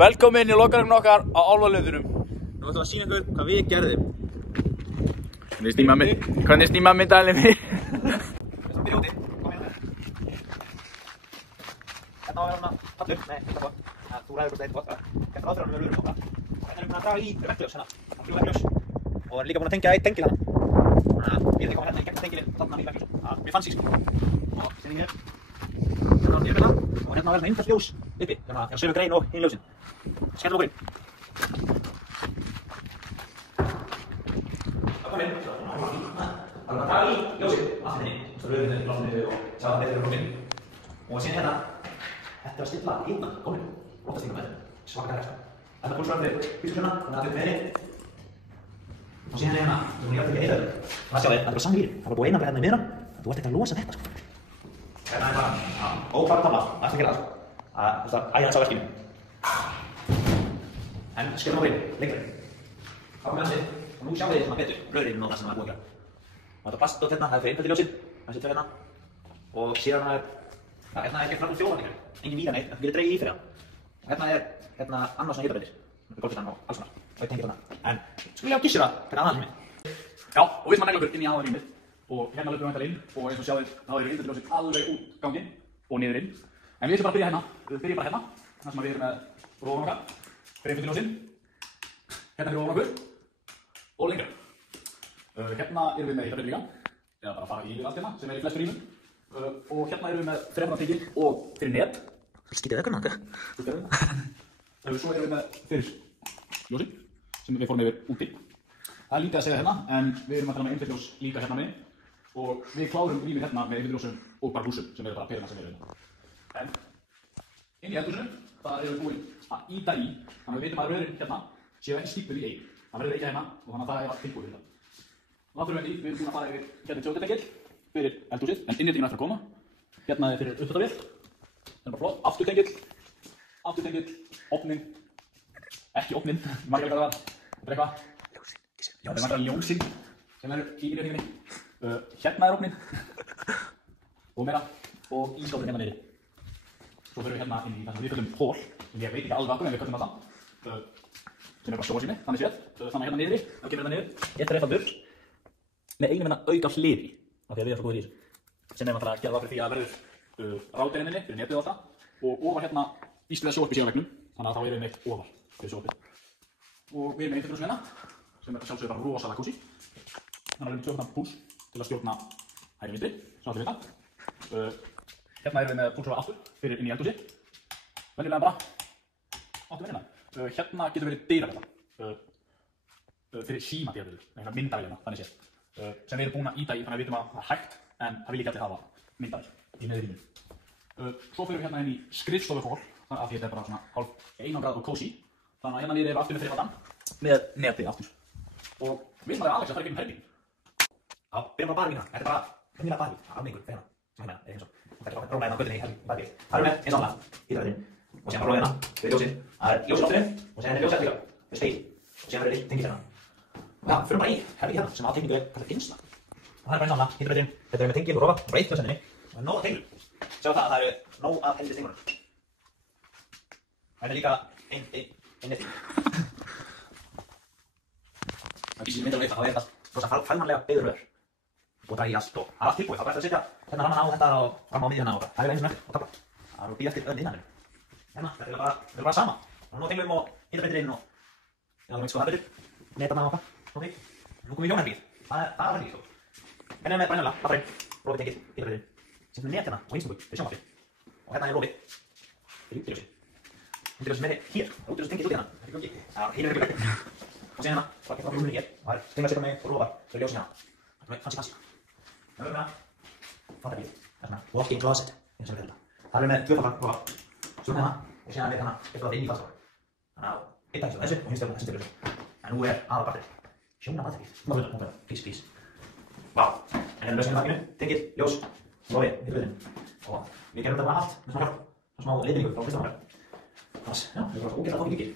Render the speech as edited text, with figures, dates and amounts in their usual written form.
Velkomin í lokaregnum okkar á Álfalundunum. Nú ætlum við að sýna ykkur hvað við gerðum. Hvernig snýma myndaðalinni? Þessum byrja úti, kom hérna. Hérna á að vera svona pallur, nei, þetta var. Þú ræður hvort það eitthvað. Hérna áþur hann við röðum okkar. Hérna erum við að draga í veggljós hérna. Það fljúga veggljós. Og við erum líka búin að tengja í tengil hérna. Við erum líka hérna í gegnum tengilinn og þarna í veggljós. Mér fannst sko. Og sérni hér. Hérna á nýjum hérna. Og hérna á að vera svona innfært ljós uppi. Hérna sömu grein og hinn ljósin. Skellum okkur inn. Það kom inn. Það var að draga í ljósið allt inni. Svo rauðin í glásinu og sjá það betur komin. Og síðan hérna, þetta er að stilla hérna, komin. Óttast líka með þetta. Svaka gæðar sko. Þetta er búin fyrir bílskjörna, þannig að þetta er með henni. Og síðan hérna, þú erum ég átt ekki að eða þetta. Þannig að sjá þið, þetta er bara sami víri. Það var búið einangra hérna í miðra. Þú ert ekki að losa þetta sko. Hérna er bara ókvæða tafla, það er að gera það sko. Það er að æða þess á verkinu. En skilum okkur inn, lengra. Þá komum við að sig, og nú sjáum við svona betur röðrinn og það sem það er búið að gera. Þetta er plast og hérna, það er fyrir einföldi ljósin, það situr hérna. Og síðan er, hérna er ekki fram úr þjóðvarningur, engin víra neitt, það getur dreigið í fyrir hann. Og hérna er, annars svona hitabreytir, golfistan og alls konar, og ég tengir þarna. En skulle ég á gissura, taka aðalrýmið. Já, og við sem að negla okkur inn í aðalrýmið. Og hérna löpum við væntanlega inn, og eins og sjáðu, þá eru einföldi ljósin alveg út ganginn og niður inn. En við ætlum bara að byrja hérna, þar sem við erum með rófan okkar, fyrir einföldi ljósin. Hérna fyrir ofan okkur og lengra. Hérna erum við með hitabreytir líka, eða bara að fara yfir allt hérna, sem er í flestum rýmum. Og hérna erum við með þrefnartengil og fyrir net. Skítið ökkurna okkar. Svo erum við með fyrir ljósin, sem við fórum yfir úti. Það er lítið að segja hérna, en við erum að tala með einföldljós líka hérna með. Og við klárum rýmið hérna með einföldljósum og bara húsum, sem eru bara perina sem eru hérna. En inn í eldhúsinu, það erum við búin að ýta í, þannig að við veitum að röðurinn hérna séu ekki stípur í eigin. Það verður ekki hérna og þannig að það er tilbúið fyrir það. Látum við erum búin að fara yfir hérna tjóðtengil fyrir eldhúsið, en innréttingin eftir að koma. Hérna er fyrir uppþvottavél. Það er bara flott. Afturtengil, ofnin, ekki ofnin, margir hvað það var. Þetta er eitthvað. Það er margir ljósin sem eru í innréttinginni. Hérna er ofnin og meira og ískápurinn hérna niðri. Svo fyrir við hérna inn í það sem við köllum hól, sem ég veit ekki alveg en við köllum það sem er bara stóasími, þannig séð. Þannig hérna niðri, þá kemur þetta niður. Þetta er einfaldur með einum hérna auka hliði, af því að við erum svo góðir í þessu. Sem er náttúrulega að gera það fyrir því að verður ráðbeininni fyrir netið og allt það. Og ofar hérna víst við að sjóarpi síðan vegnum, þannig að þá erum við meitt ofar fyrir sjóarpið. Og við erum með einföldljós hérna, sem er sjálfsögðu bara rosalega kósí. Þannig að við erum tvöfaldan púls til að stjórna hægri vinstri, sem allir vita. Hérna erum við með púlsófa aftur fyrir inn í eldhúsi. Venjulega bara áttum við hérna. Hérna getur verið dyravella fyrir símadýravellur, eitthvað myndavélina, þannig séð. Sem við erum búin að ýta í, þannig að við vitum að það er hægt, en það vil ekki allir hafa myndavél í neðri rýminu. Svo fyrir við hérna inn í skrifstofuhól, þannig að þetta er bara svona hálf einangrað og kósí. Þannig að hérna niður er aftur með þrifaldan með netið aftur. Og við sem að Alex að fara í gegnum herbyggin. Já, byrjum bara baðherbyggina. Þetta er bara venjulega baðherbygging, almenningur, hérna, sem hérna, eins og. Þetta er rólega hérna á götunni í baðherbyggið. Það eru með eins og annað, hitabreytirinn. Og síðan bara rólega hérna, fyrir ljósin. Það er ljós í loftinu, og síðan er ljós líka, fyrir speil. Og síðan verður tengil hérna. Og já, förum bara í herbyggið hérna, sem á tekningu er kallað geymsla. Og það er bara eins og annað, hitabreytirinn. Þetta er með tengil og rofa, bara eitt hjá sendinni. Og það er nóg af tenglum. Sjáum það að það eru nóg af helviti tenglunum. Það er líka ein netting. Það býsir myndir á leita, þá er þetta rosa fagmannlega beygður rör. Og það er í allt og það er allt tilbúið. Það er bara eftir að setja hérna ramman á þetta og ramma á miðjuna og það er eins og nögt og tafla. Það er að bíða eftir öll innanir. Hérna, þetta er bara sama. Það er nóg tenglum og hitabreytirinn og já, það er sko það betur. Netana og okkar. Nú komum við í hjónaherbyggið. Það er herbyggið þó. Hérna er með brænjalega, afturinn, rofi tengið, hitabreytirinn. Sem er netina og einstaklega fyrir sjónvarpið. Og hérna er rofi fyrir útiljósið. Útiljósið með hér. Útiljósið tengið út í hérna. Það er ekki. Það er hínu herbyggið. Og síðan hérna, það er ekki frá hér. Og það er tengla sér með og rofar fyrir ljósið hérna. Það er fancy. Það er með fattabíl. Það er svona walk-in closet. Það er með tvöfaldan rofa. Svo hérna og síðan er hérna eitthvað inn í faststofan. Þannig að einn daginn þessu og hins stjórna þessi stjórna. En nú er aðalpartur. Sjóna batterið. Please. Vá. En hérna lausum við takkinu, tengil, ljós, rofi, hitabreytirinn. Og við gerum þetta bara allt með smá hjálp. Smá leiðningu frá fyrsta okkar. Þannig að, já, við erum bara ógeðslega þókið líkir.